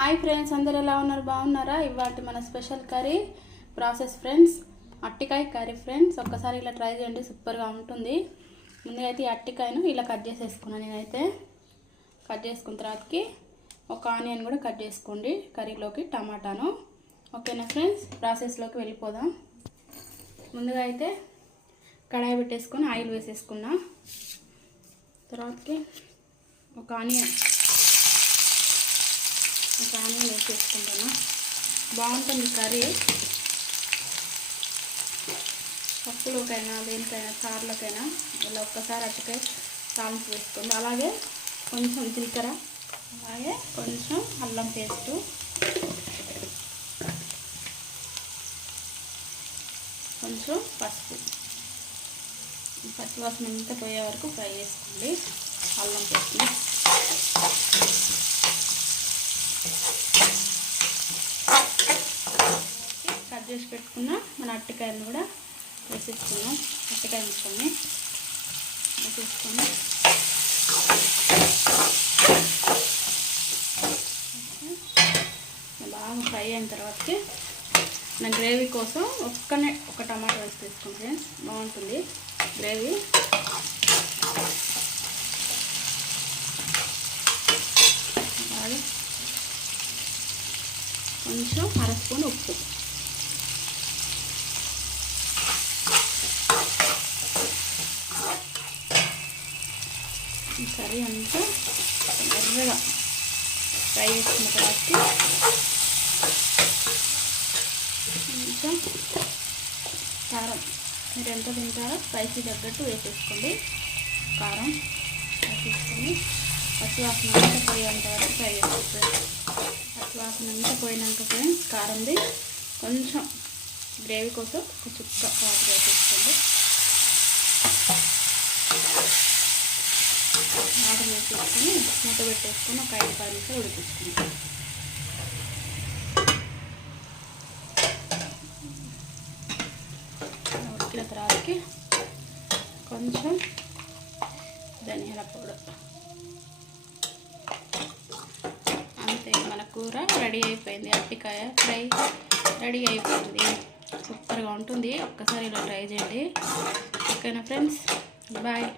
Hi friends, అందరు ఎలా ఉన్నారు? బాగున్నారా? ఇవాళ మన స్పెషల్ కర్రీ ప్రాసెస్ ఫ్రెండ్స్, అట్టికాయ కర్రీ ఫ్రెండ్స్. ఒక్కసారి ఇలా ట్రై చేయండి, సూపర్గా ఉంటుంది. ముందుగా అయితే ఈ అట్టికాయను ఇలా కట్ చేసేసుకున్నాను. నేనైతే కట్ చేసుకున్న తర్వాతకి ఒక ఆనియన్ కూడా కట్ చేసుకోండి కర్రీలోకి, టమాటాను. ఓకేనా ఫ్రెండ్స్, ప్రాసెస్లోకి వెళ్ళిపోదాం. ముందుగా అయితే కడాయి పెట్టేసుకొని ఆయిల్ వేసేసుకున్నా. తర్వాతకి ఒక ఆనియన్ వేసేసుకుంటాను. బాగుంటుంది కర్రీ, పప్పులోకైనా దేనికైనా చారులోకైనా ఇలా ఒక్కసారి అట్టకాయ తాలింపు వేసుకోండి. అలాగే కొంచెం జీలకర్ర, అలాగే కొంచెం అల్లం పేస్టు, కొంచెం పసుపు, పచ్చివాసన అంతా పోయే వరకు ఫ్రై చేసుకోండి. అల్లం పేస్ట్ని కట్ చేసి పెట్టుకున్న మన అట్టికాయలను కూడా వేసేసుకున్నాం. అట్టికాయ ముక్కల్ని వేసేసుకొని బాగా ఫ్రై అయిన తర్వాతకి నా గ్రేవీ కోసం ఒక టమాటా వేసి తీసుకుంటే ఫ్రెండ్స్, బాగుంటుంది గ్రేవీ. అలాగే కొంచెం అర స్పూన్ ఉప్పు, కర్రీ అంతా ఎర్రగా ఫ్రై చేసుకున్న తర్వాత కొంచెం కారం, మీరు ఎంత తింటారో స్పైసీ తగ్గట్టు వేసేసుకోండి. కారం వేసేసుకొని పచ్చివాసన అంతా పోయేంత వరకు ఫ్రై చేసుకోండి. పచ్చివాసన అంతా పోయినాక ఫ్రెండ్స్, కారంది కొంచెం గ్రేవీ కోసం ఒక చుక్క వాటర్ వేసేసుకోండి. వాటర్ వేసేసుకొని మూత పెట్టేసుకొని ఒక 5-10 నిమిషాలు ఉడికించుకుంటాం. ఉడికిన తర్వాతకి కొంచెం ధనియాల పౌడర్, అంతే మన కూర రెడీ అయిపోయింది. అట్టికాయ ఫ్రై రెడీ అయిపోయింది. సూపర్గా ఉంటుంది. ఒక్కసారి ఇలా ట్రై చేయండి. ఓకేనా ఫ్రెండ్స్, బాయ్.